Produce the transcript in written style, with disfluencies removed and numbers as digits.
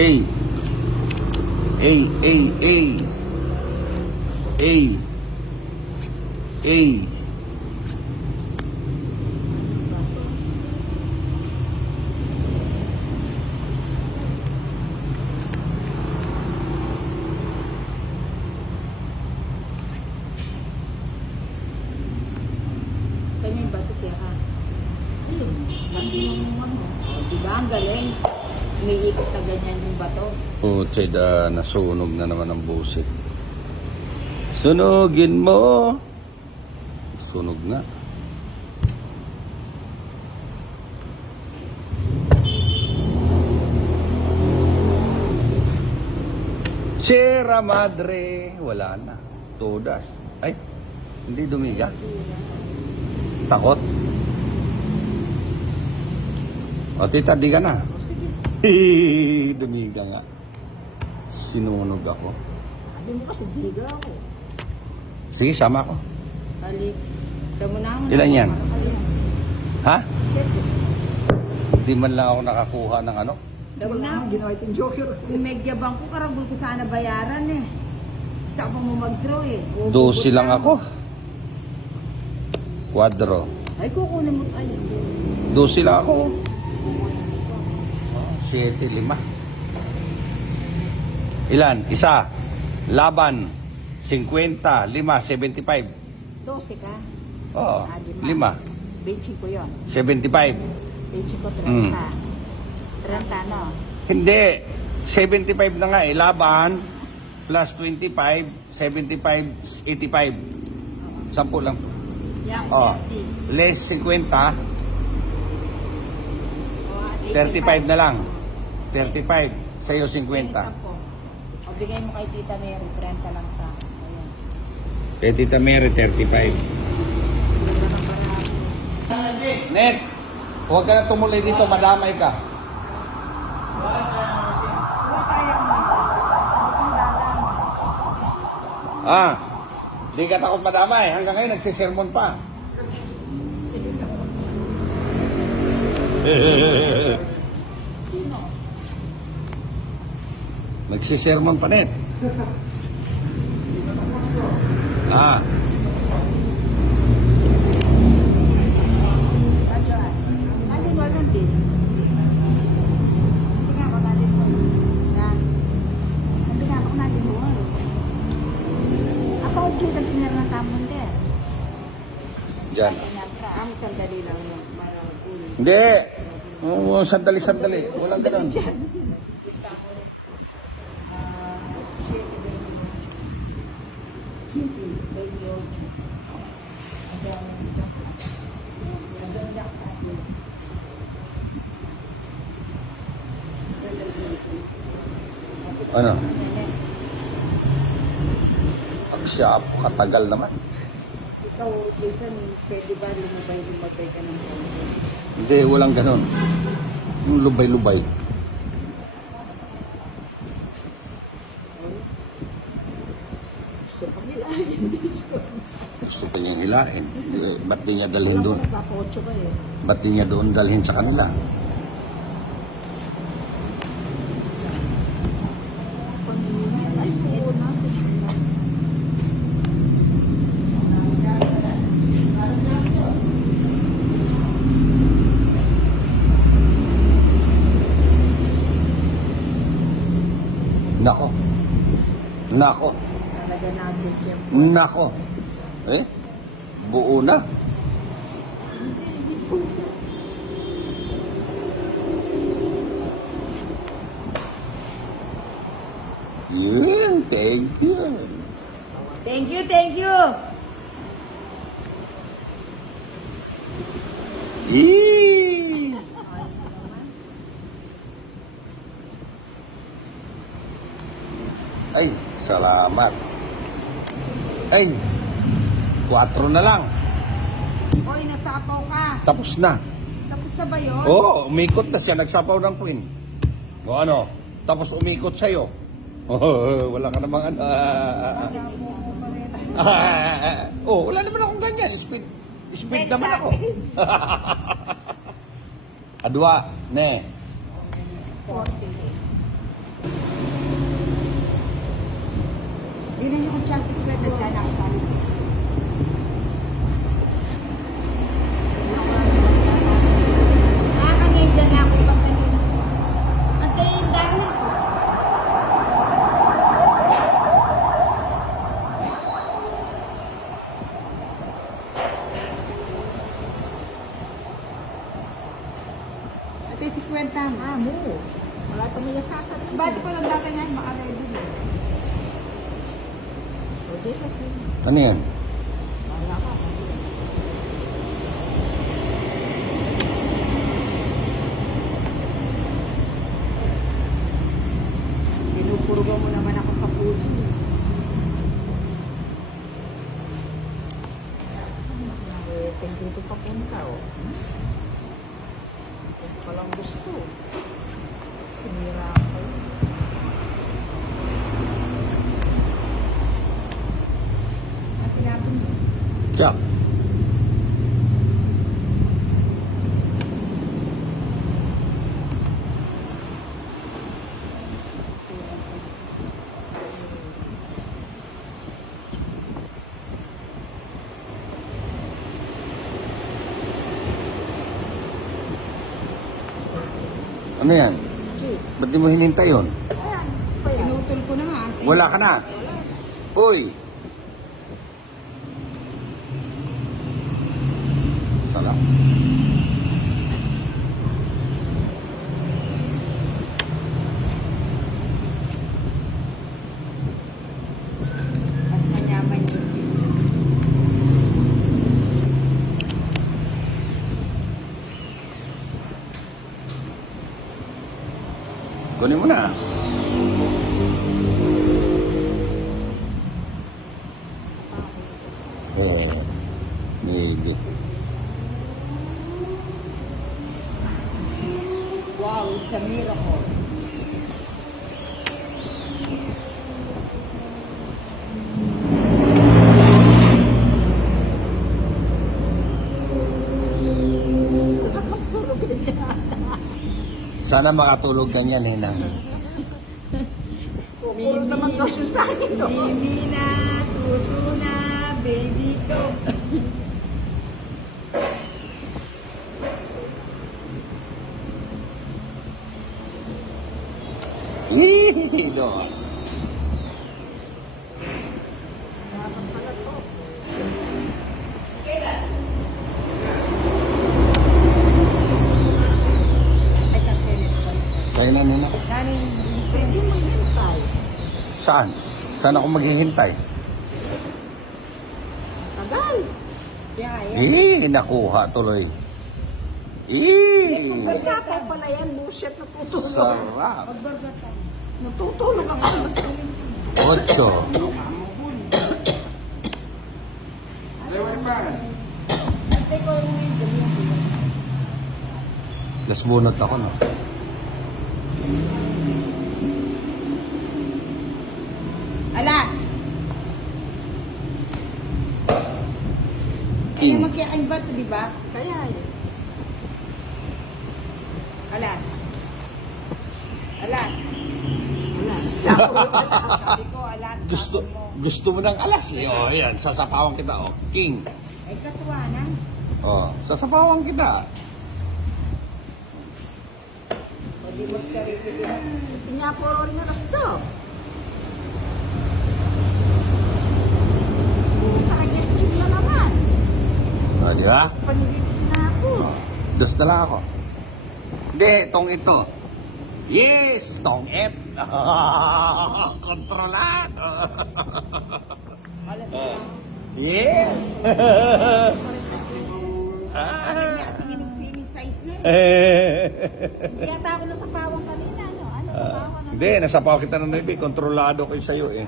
Hey. Hey, hey, hey. Hey. Hey. Kaya may bato kaya ka. Ayun, lagi yung ano. O, diba ang galing? Umiikot na ganyan yung bato. Putsay da, nasunog na naman ang busit. Sunugin mo. Sunog nga. Sierra Madre. Wala na. Todas. Ay, hindi dumiga. Takot. O tita, di ka na. O, sige. Dumiga nga. Sinunog ako. Sabi mo kasi, diga ako. Sige, sama ko. Balik. Tama na ako. Ilan yan? Ha? Siyempre. Hindi man lang ako nakakuha ng ano? Tama na ako. Ginawa itong joker. Kung medyabang ko, karagul ko sana bayaran eh. Isa pa mo mag-draw eh. 12 lang ako. Quadro. Ay, kukunin mo tayo. 12 lang ako. 7, 5. Ilan? Isa. Laban. 50, 5, 75. 12 ka. Oo. 5. 25 yun. 75. 25, 30. Mm. 30 ano? Hindi. 75 na nga eh. Laban. Plus 25. 75. 85. 10 lang. Yan, Oh. 30. Less 50. O, 35 na lang. 35. Sa'yo 50. O, bigay mo kay Tita Mary, 30 lang sa. Ayan. Kay Tita Mary, 35. Net, huwag ka na tumuloy dito, madamay ka. Huwag tayong Ah, di ka takot madamay. Hanggang ngayon, nagsisermon pa. Sino? Nagsisermon pa, Net. Ah, Adyan. Natin mo lang din. Tingnan ko natin mo. Yan. Tingnan ko natin mo. Apa o dyan ang pinara ng tamon din? dyan. Ang sandali lang yun. Para ulit. Hindi. Oo, sandali. Walang ganun. Ano? Ang siya, katagal naman. Ikaw, Jason, pwede ba lumabay ka ng Hindi, walang ganun. Yung lubay-lubay. gusto pa nila? Gusto pa niyang hilain. Eh, ba't di niya dalhin doon? Nagpapotso ka eh. Ba't di niya doon dalhin sa kanila? Ay, oo na. Nako. Talaga natin siya. Nako. Eh? Buo na. Yun, thank you. Thank you. Yee! Ay, salamat. Ay, 4 na lang. Hoy, nasapaw ka. Tapos na. Tapos na ba yun? Oo, umikot na siya. Nagsapaw ng queen. O ano? Tapos umikot sa'yo. Oh, wala ka namang ano. Oh, wala naman akong ganyan. Speed naman ako. Adwa, ne. 40. Tingnan niyo kung siya si Kwenta dyan nakasali. Nakakangedya na ako ibang kanina. Antayin dahil. Ate si Kwenta. Ah, mo. Wala pa may sasabihin. Ba't ko lang dati nga makaready mo? O, Jesus yun. Ano yan? Wala ka. Pinupurgo mo naman ako sa puso. Dito papunta, oh. Ito palang gusto. Sinira ako. At tinapin mo. Jack. Ano yan? Cheers. Ba't di mo hinintay yun? Ayan. Pinutol ko na nga. Wala ka na. Uy! Sarap. Mas manyaman yung pizza. Kunin mo na. Maybe. Wow, it's a miracle. Sana makatulog ka niyan, Hinang. Puro naman kasi sa akin, no? Baby na, tuto na, baby ko. Dos. Ay, kakilit ko. Sa'yo na, Nina. Kanin, pwede mo hintay. Saan? Saan ako maghihintay? Tagal. Yeah. Nakuha tuloy. Eh, Usapan pala yan, bullshit, natutulog. sarap. Natutulog ako. 8. Ate ko yung video. Las bunot ako, no? Alas! Ay, King. naman kaya ang bato, di ba? Kaya eh. Alas. Alas. Alas. Sabi ko, alas. Gusto, sabi mo. gusto mo ng alas, eh. Oh, yan. Sasapawan kita, oh. King. Ay, katuwanan. Oh, sasapawan kita. Pwede magsarili din. Pinapuro niyo na stop. Naka-guesting na naman. Oh, di ba? Panigit na ako. Dos na lang ako. Hindi, tong ito. Yes, tong et. Kontrolado. Alas. Yes. Sining size na eh. Yata ako na sa pawang kanina. Ano sa pawang? Hindi, nasapaw kita ng Navy. Kontrolado ko sa'yo eh.